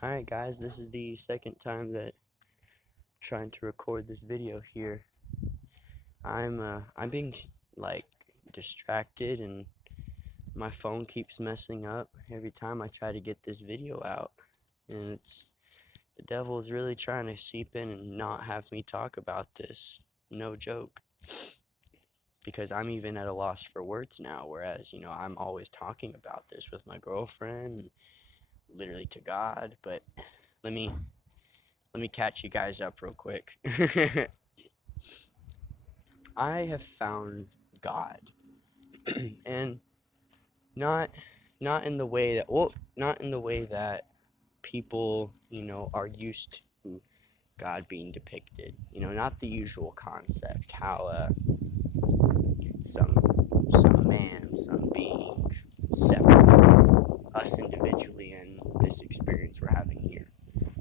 Alright guys, this is the second time that I'm trying to record this video here. I'm being like distracted and my phone keeps messing up every time I try to get this video out. And the devil is really trying to seep in and not have me talk about this. No joke. Because I'm even at a loss for words now, whereas, I'm always talking about this with my girlfriend, literally to God, but let me catch you guys up real quick. I have found God, and not in the way that not in the way that people are used to God being depicted. Not the usual concept how some man, some being separate from us individually and this experience we're having here.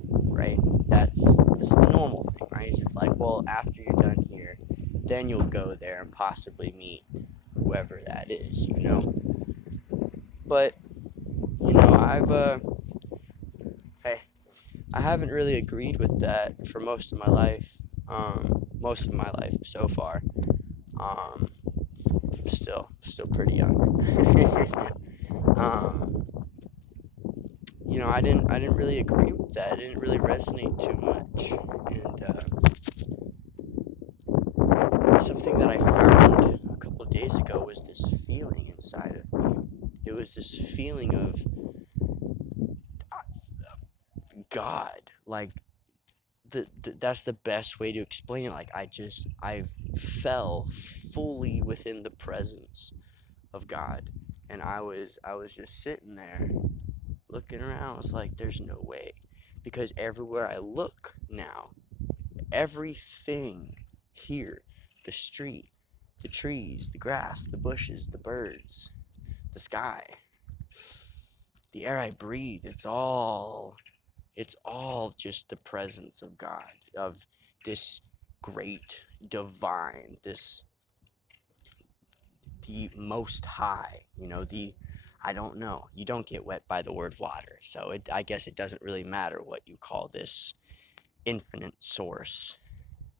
Right? That's the normal thing, right? It's just like, well, after you're done here, then you'll go there and possibly meet whoever that is, But, I haven't really agreed with that for most of my life. So far. Still pretty young. I didn't really agree with that. It didn't really resonate too much. And something that I found a couple of days ago was this feeling inside of me. It was this feeling of God. Like, that's the best way to explain it. Like, I fell fully within the presence of God. And I was just sitting there looking around. I was like, there's no way. Because everywhere I look now, everything here, the street, the trees, the grass, the bushes, the birds, the sky, the air I breathe, it's all just the presence of God, of this great divine, the most high, I don't know. You don't get wet by the word water, so I guess it doesn't really matter what you call this infinite source.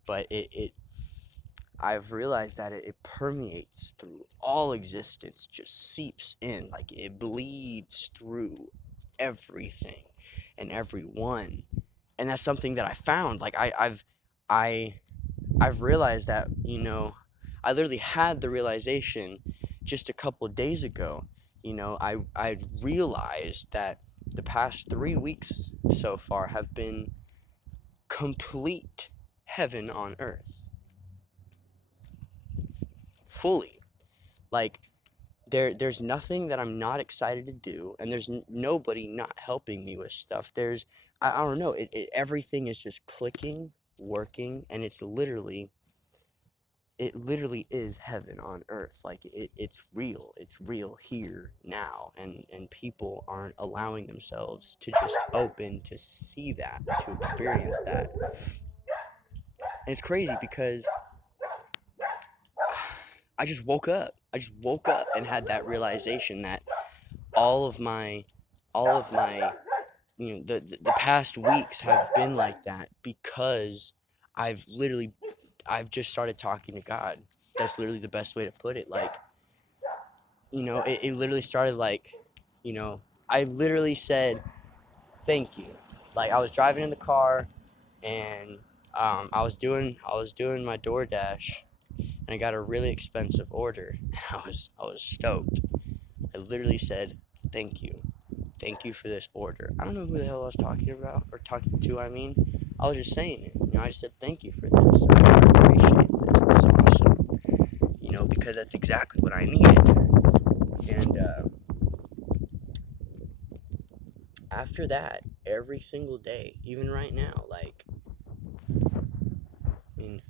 But I've realized that it permeates through all existence, just seeps in, like it bleeds through everything and everyone. And that's something that I found. Like I've realized that, I literally had the realization just a couple of days ago. I realized that the past 3 weeks so far have been complete heaven on earth. Fully. Like, there's nothing that I'm not excited to do, and there's nobody not helping me with stuff. I don't know, everything is just clicking, working, and it literally is heaven on earth. Like, it's real here now, and people aren't allowing themselves to just open to see that, to experience that. And it's crazy because I just woke up and had that realization that all of my the past weeks have been like that because I've just started talking to God. That's literally the best way to put it. Like, it literally started like, I literally said thank you. Like, I was driving in the car and I was doing my DoorDash, and I got a really expensive order. I was stoked. I literally said thank you. Thank you for this order. I don't know who the hell I was talking about, or talking to, I mean. I was just saying it. I just said thank you for this. I appreciate this. This is awesome. Because that's exactly what I needed. And after that, every single day, even right now, like, I mean,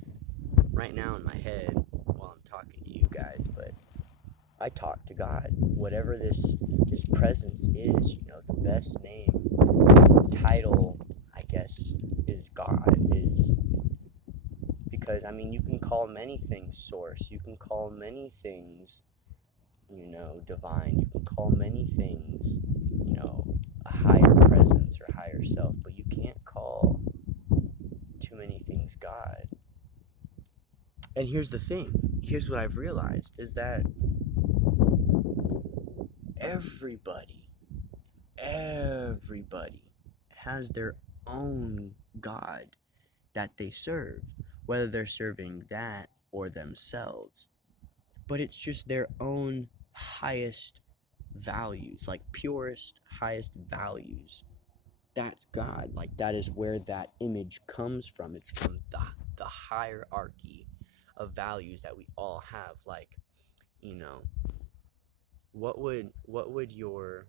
right now in my head, while I'm talking to you guys, but I talk to God. Whatever this presence is, the best name, title, I guess, is God. Is because, I mean, you can call many things source. You can call many things, divine. You can call many things, a higher presence or higher self. And here's the thing. Here's what I've realized is that everybody has their own God that they serve, whether they're serving that or themselves. But it's just their own highest values, like purest, highest values. That's God. Like, that is where that image comes from. It's from the hierarchy of values that we all have. Like, you know, what would your,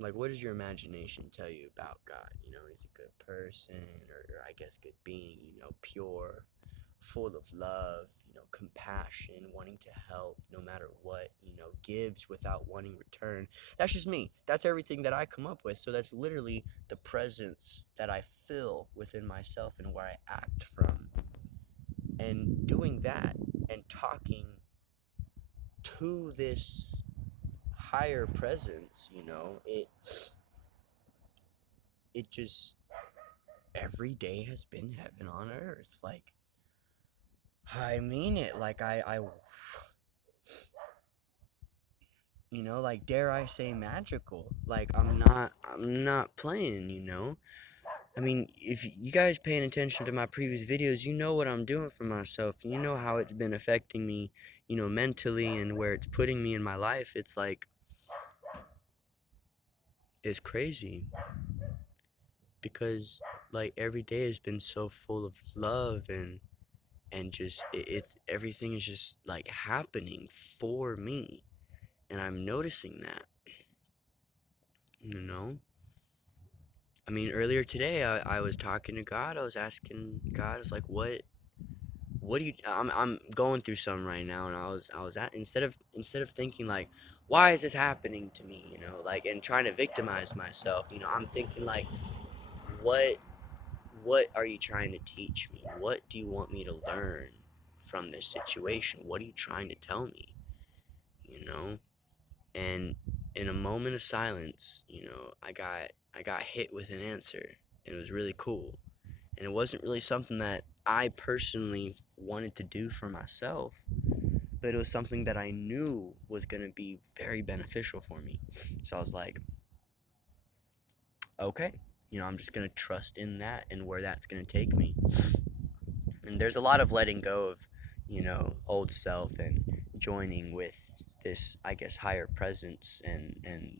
like, what does your imagination tell you about God? You know, he's a good person, or I guess good being, you know, pure, full of love, you know, compassion, wanting to help no matter what, you know, gives without wanting return. That's just me. That's everything that I come up with. So that's literally the presence that I feel within myself and where I act from. And doing that and talking to this higher presence, you know, it just, every day has been heaven on earth. Like, I mean it. Like, I you know, like, dare I say magical. Like, I'm not playing, you know. I mean, if you guys paying attention to my previous videos, you know what I'm doing for myself. You know how it's been affecting me, you know, mentally, and where it's putting me in my life. It's like, it's crazy because, like, every day has been so full of love, and just it's everything is just like happening for me, and I'm noticing that, you know. I mean, earlier today, I was talking to God. I was asking God, I was like, what do you, I'm going through something right now, and I was at, instead of thinking like, why is this happening to me, you know, like, and trying to victimize myself, you know, I'm thinking like, what what are you trying to teach me? What do you want me to learn from this situation? What are you trying to tell me? You know? And in a moment of silence, you know, I got hit with an answer. And it was really cool. And it wasn't really something that I personally wanted to do for myself, but it was something that I knew was going to be very beneficial for me. So I was like, okay, you know, I'm just going to trust in that and where that's going to take me. And there's a lot of letting go of, you know, old self and joining with this, I guess, higher presence, and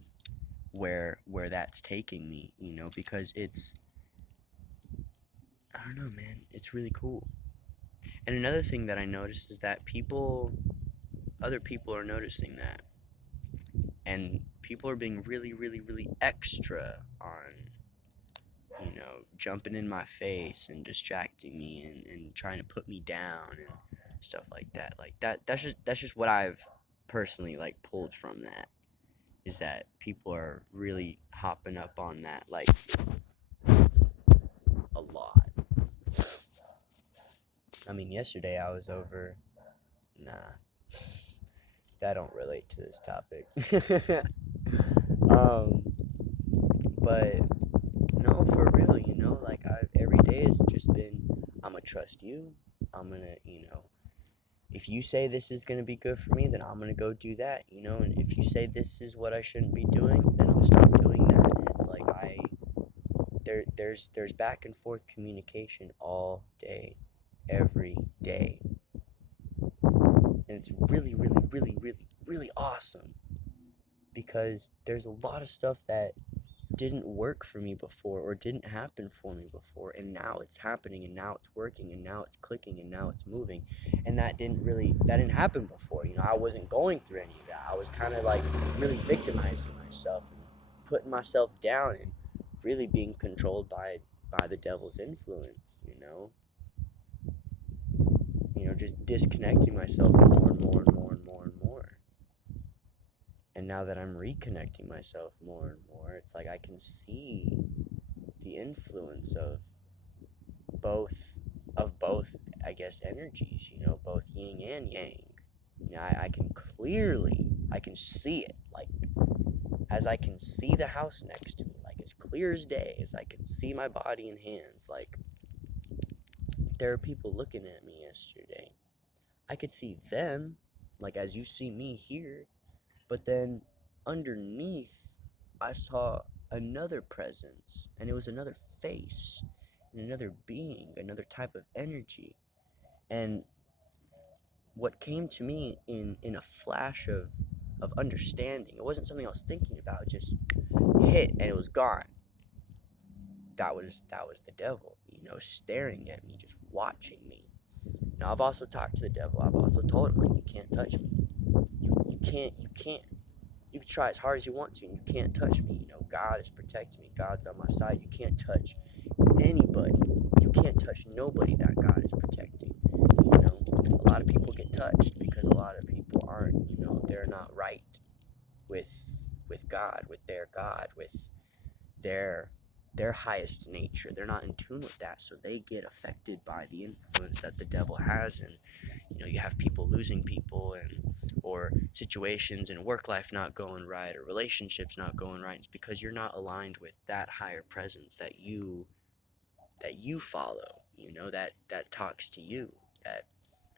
where that's taking me, you know, because it's, I don't know, man, it's really cool. And another thing that I noticed is that other people are noticing that, and people are being really, really, really extra on, you know, jumping in my face and distracting me, and trying to put me down and stuff like that. Like, that's just what I've personally, like, pulled from that, is that people are really hopping up on that, like, a lot. I mean, yesterday I was over, nah, that don't relate to this topic. um but no, for real, you know, like, every day has just been, I'm gonna trust you. I'm gonna, you know, if you say this is gonna be good for me, then I'm gonna go do that, you know. And if you say this is what I shouldn't be doing, then I'll stop doing that. And it's like, there's back and forth communication all day, every day, and it's really, really, really, really, really awesome, because there's a lot of stuff that didn't work for me before, or didn't happen for me before, and now it's happening, and now it's working, and now it's clicking, and now it's moving. And that didn't happen before, you know. I wasn't going through any of that. I was kind of like really victimizing myself and putting myself down, and really being controlled by the devil's influence, just disconnecting myself more and more and more and more and more. And now that I'm reconnecting myself more and more, it's like I can see the influence both, I guess, energies, both yin and yang. I can I can see it, like, as I can see the house next to me, like, as clear as day, as I can see my body and hands. Like, there are people looking at me yesterday, I could see them, like as you see me here, but then underneath, I saw another presence, and it was another face, and another being, another type of energy. And what came to me in a flash of understanding, it wasn't something I was thinking about, it just hit and it was gone. That was the devil, staring at me, just watching me. I've also talked to the devil. I've also told him, like, you can't touch me. You can't. You can try as hard as you want to, and you can't touch me. God is protecting me. God's on my side. You can't touch anybody. You can't touch nobody that God is protecting. A lot of people get touched because a lot of people aren't, they're not right with God, with their God, with their highest nature. They're not in tune with that, so they get affected by the influence that the devil has. And you have people losing people, and or situations in work life not going right, or relationships not going right. It's because you're not aligned with that higher presence that you follow, that talks to you, that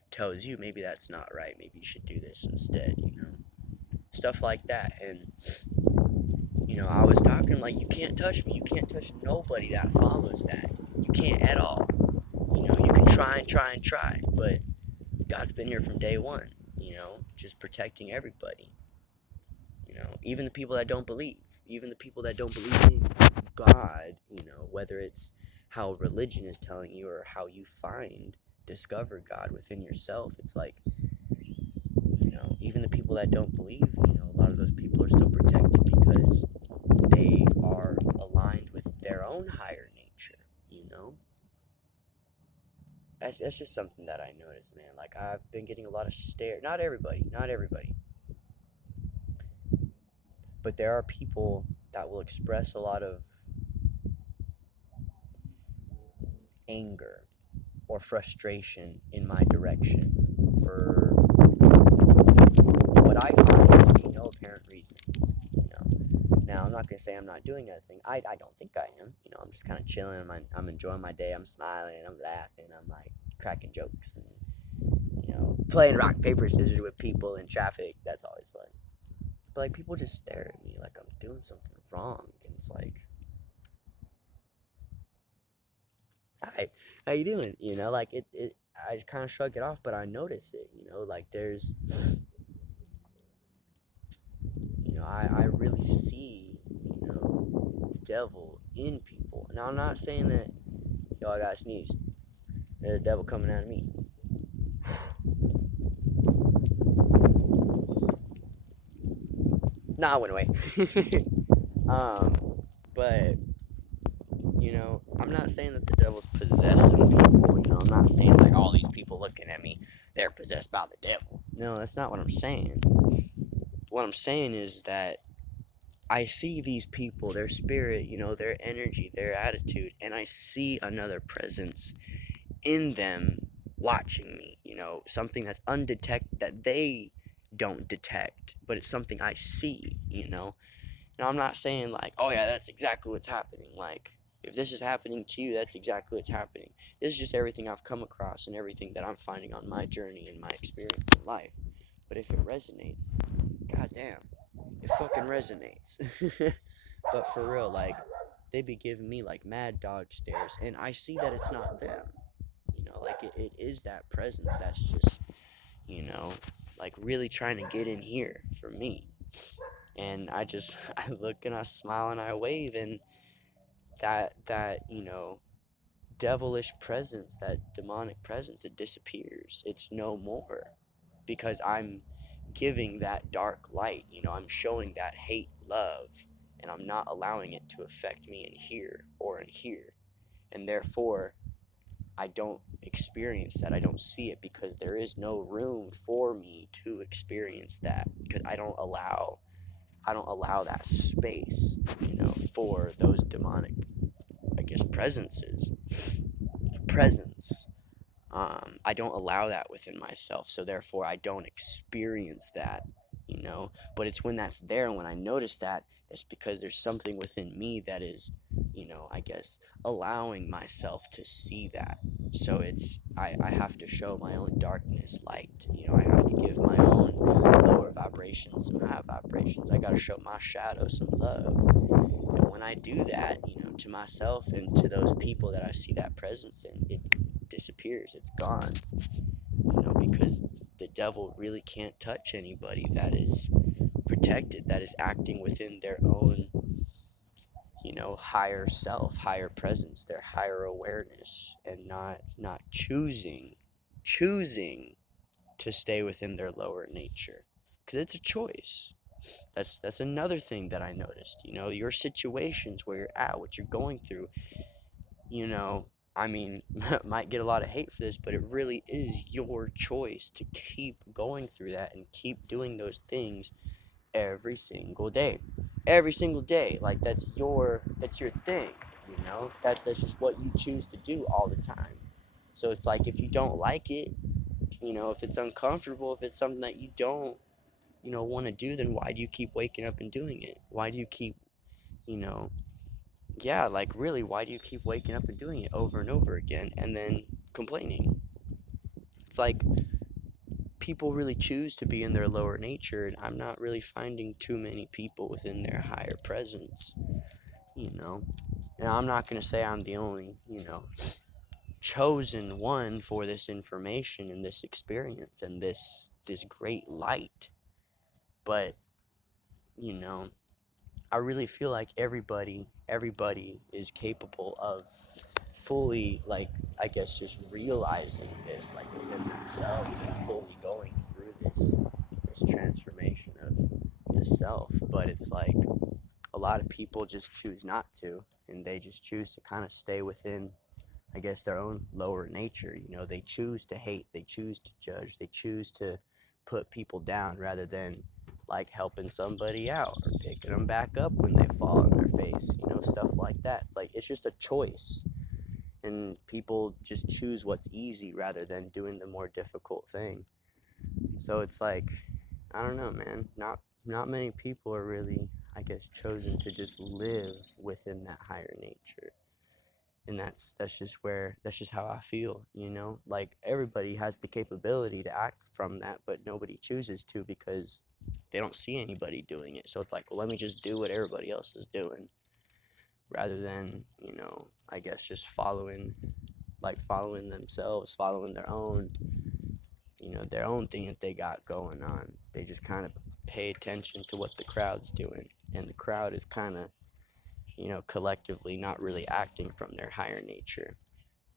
tells you maybe that's not right, maybe you should do this instead, stuff like that. And I was talking like, you can't touch me, you can't touch nobody that follows that. You can't at all. You can try and try and try, but God's been here from day one, just protecting everybody. Even the people that don't believe, even the people that don't believe in God, whether it's how religion is telling you or how you discover God within yourself. It's like, even the people that don't believe, a lot of those people are still protected because they are aligned with their own higher nature, That's just something that I noticed, man. Like, I've been getting a lot of not everybody, but there are people that will express a lot of anger or frustration in my direction for what I find to be no apparent reason. Now, I'm not going to say I'm not doing anything. I don't think I am. I'm just kind of chilling. I'm enjoying my day. I'm smiling. I'm laughing. I'm like cracking jokes and playing rock paper scissors with people in traffic. That's always fun. But like, people just stare at me like I'm doing something wrong, and it's like, hi, how you doing? Like, I just kind of shrug it off, but I notice it. Like, there's, I really see, the devil in people. Now, I'm not saying that, I gotta sneeze. There's a devil coming at me. Nah, I went away. But I'm not saying that the devil's possessing people. I'm not saying like all these people looking at me, they're possessed by the devil. No, that's not what I'm saying. What I'm saying is that I see these people, their spirit, their energy, their attitude, and I see another presence in them watching me, something that's undetected, that they don't detect, but it's something I see. Now, I'm not saying like, oh yeah, that's exactly what's happening. Like, if this is happening to you, that's exactly what's happening. This is just everything I've come across and everything that I'm finding on my journey and my experience in life. But if it resonates, goddamn, it fucking resonates. But for real, like, they be giving me like mad dog stares, and I see that it's not them. Like, it is that presence that's just, like, really trying to get in here for me. And I just, I look and I smile and I wave, and that devilish presence, that demonic presence, it disappears. It's no more, because I'm giving that dark light. I'm showing that hate love, and I'm not allowing it to affect me in here or in here. And therefore, I don't experience that. I don't see it, because there is no room for me to experience that, because I don't allow that space, for those demonic, I guess, presence. I don't allow that within myself, so therefore I don't experience that, But it's when that's there, and when I notice that, it's because there's something within me that is, I guess, allowing myself to see that. So I have to show my own darkness light. I have to give my own lower vibrations some high vibrations. I got to show my shadow some love. And when I do that, to myself and to those people that I see that presence in, it disappears. It's gone. Because the devil really can't touch anybody that is protected, that is acting within their own, higher self, higher presence, their higher awareness, and not choosing to stay within their lower nature, because it's a choice. That's another thing that I noticed. Your situations where you're at, what you're going through. You know, I mean, might get a lot of hate for this, but it really is your choice to keep going through that and keep doing those things every single day. Every single day. Like that's your thing, That's just what you choose to do all the time. So it's like if you don't like it, if it's uncomfortable, if it's something that you don't, want to do, then why do you keep waking up and doing it? Why do you keep, you know, yeah, like really, why do you keep waking up and doing it over and over again and then complaining? It's like people really choose to be in their lower nature, and I'm not really finding too many people within their higher presence, you know. And I'm not going to say I'm the only, chosen one for this information and this experience and this great light, but you know, I really feel like everybody is capable of fully, like, I guess, just realizing this, like, within themselves and fully going through this transformation of the self. But it's like a lot of people just choose not to, and they just choose to kind of stay within, I guess, their own lower nature. They choose to hate, they choose to judge, they choose to put people down rather than like helping somebody out or picking them back up when they fall on their face, stuff like that. It's like it's just a choice, and people just choose what's easy rather than doing the more difficult thing. So it's like, I don't know, man. Not many people are really, I guess, chosen to just live within that higher nature. And that's just how I feel. Like everybody has the capability to act from that, but nobody chooses to because they don't see anybody doing it. So it's like, well, let me just do what everybody else is doing rather than, I guess just following themselves, following their own thing that they got going on. They just kind of pay attention to what the crowd's doing, and the crowd is kind of, collectively not really acting from their higher nature.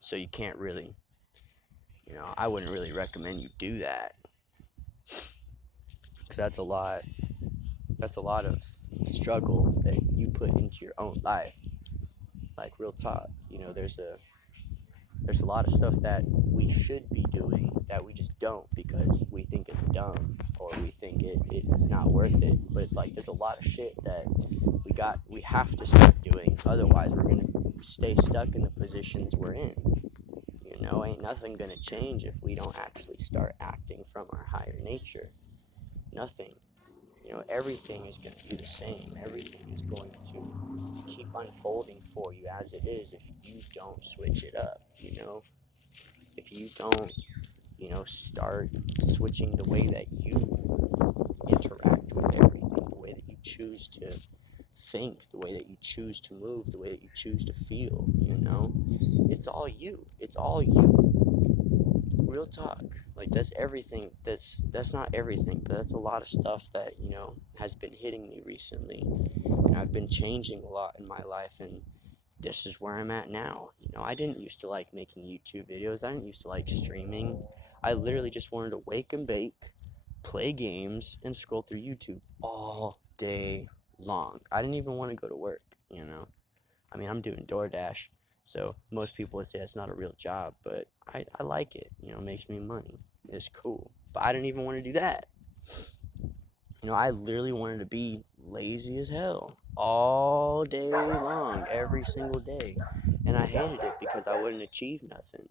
So you can't really, I wouldn't really recommend you do that, because that's a lot of struggle that you put into your own life. Like real talk, there's a lot of stuff that we should be doing that we just don't because we think it's dumb or we think it's not worth it. But it's like there's a lot of shit that we have to start doing, otherwise we're gonna stay stuck in the positions we're in. Ain't nothing gonna change if we don't actually start acting from our higher nature. Nothing. Everything is going to be the same. Everything is going to keep unfolding for you as it is if you don't switch it up. If you don't, start switching the way that you interact with everything, the way that you choose to think, the way that you choose to move, the way that you choose to feel. It's all you. It's all you. Real talk. Like that's everything. That's not everything, but that's a lot of stuff that has been hitting me recently, and I've been changing a lot in my life, and this is where I'm at now. I didn't used to like making YouTube videos. I didn't used to like streaming. I literally just wanted to wake and bake, play games, and scroll through YouTube all day long. I didn't even want to go to work. I mean, I'm doing DoorDash, so most people would say that's not a real job, but I like it. It makes me money. It's cool. But I didn't even want to do that. I literally wanted to be lazy as hell all day long, every single day. And I hated it because I wouldn't achieve nothing.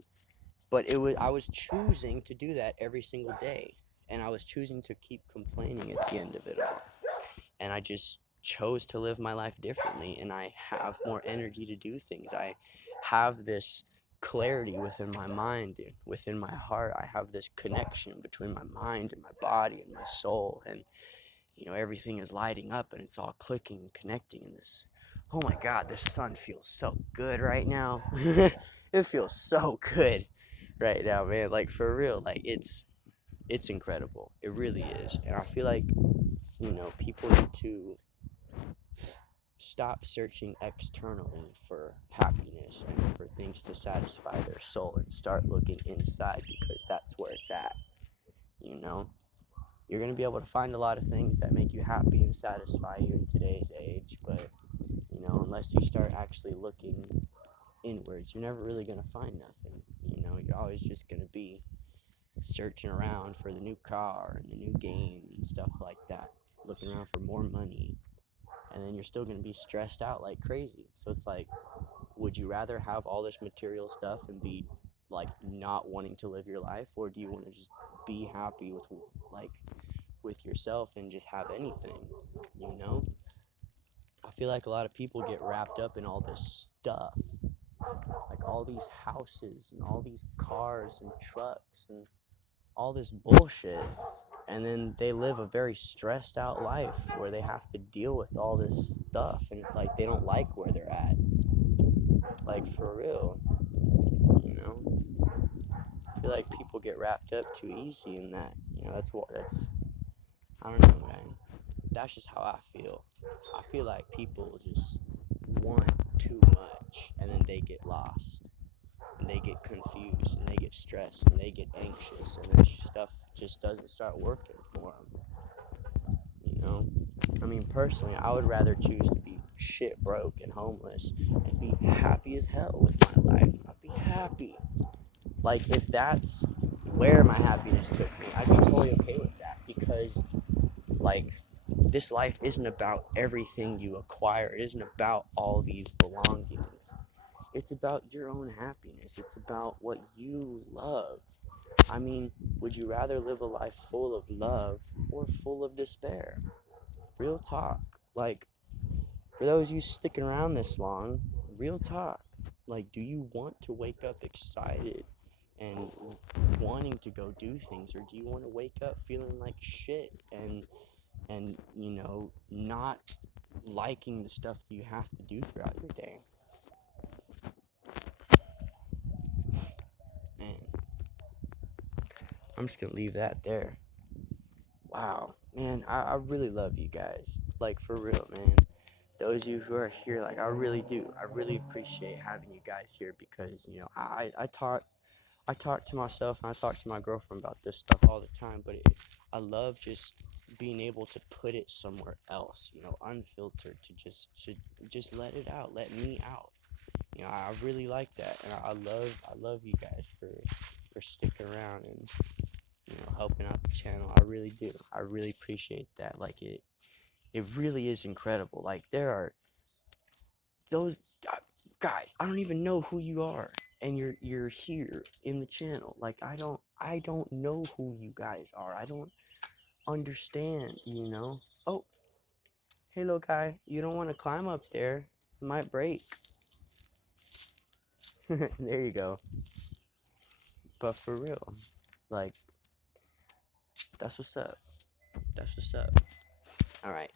But I was choosing to do that every single day. And I was choosing to keep complaining at the end of it all. And I just chose to live my life differently, and I have more energy to do things. I have this clarity within my mind and within my heart. I have this connection between my mind and my body and my soul, and everything is lighting up and it's all clicking and connecting in this. Oh my God, this sun feels so good right now. It feels so good right now, man. Like, for real, like it's incredible. It really is. And I feel like, people need to stop searching externally for happiness and for things to satisfy their soul and start looking inside, because that's where it's at. You know, you're going to be able to find a lot of things that make you happy and satisfy you in today's age, but unless you start actually looking inwards, you're never really going to find nothing. You're always just going to be searching around for the new car and the new game and stuff like that, looking around for more money, and then you're still going to be stressed out like crazy. So it's like, would you rather have all this material stuff and be like not wanting to live your life, or do you want to just be happy with yourself and just have anything? I feel like a lot of people get wrapped up in all this stuff, like all these houses and all these cars and trucks and all this bullshit, and then they live a very stressed out life where they have to deal with all this stuff, and it's like they don't like where they're at. Like, for real, you know I feel like people get wrapped up too easy in that. That's I don't know, man. That's just how I feel. I feel like people just want too much, and then they get lost, and they get confused, and they get stressed, and they get anxious, and then stuff just doesn't start working for them. I mean, personally, I would rather choose to be shit broke and homeless and be happy as hell with my life. I'd be happy. Like, if that's where my happiness took me, I'd be totally okay with that, because, like, this life isn't about everything you acquire. It isn't about all these belongings. It's about your own happiness. It's about what you love. I mean, would you rather live a life full of love or full of despair? Real talk. Like, for those of you sticking around this long, real talk. Like, do you want to wake up excited and wanting to go do things, or do you want to wake up feeling like shit and not liking the stuff that you have to do throughout your day? Man, I'm just gonna leave that there. Wow, man, I really love you guys. Like, for real, man. Those of you who are here, like, I really do. I really appreciate having you guys here, because I talk to myself and I talk to my girlfriend about this stuff all the time, but I love just being able to put it somewhere else, unfiltered, to just let it out, let me out. I really like that, and I love you guys for sticking around and helping out the channel. I really do. I really appreciate that. Like, it really is incredible. Like, there are those guys, I don't even know who you are, and you're here in the channel. Like, I don't know who you guys are. I don't understand. Oh, hey, little guy, you don't want to climb up there. It might break. There you go. But for real, like, that's what's up. That's what's up. All right.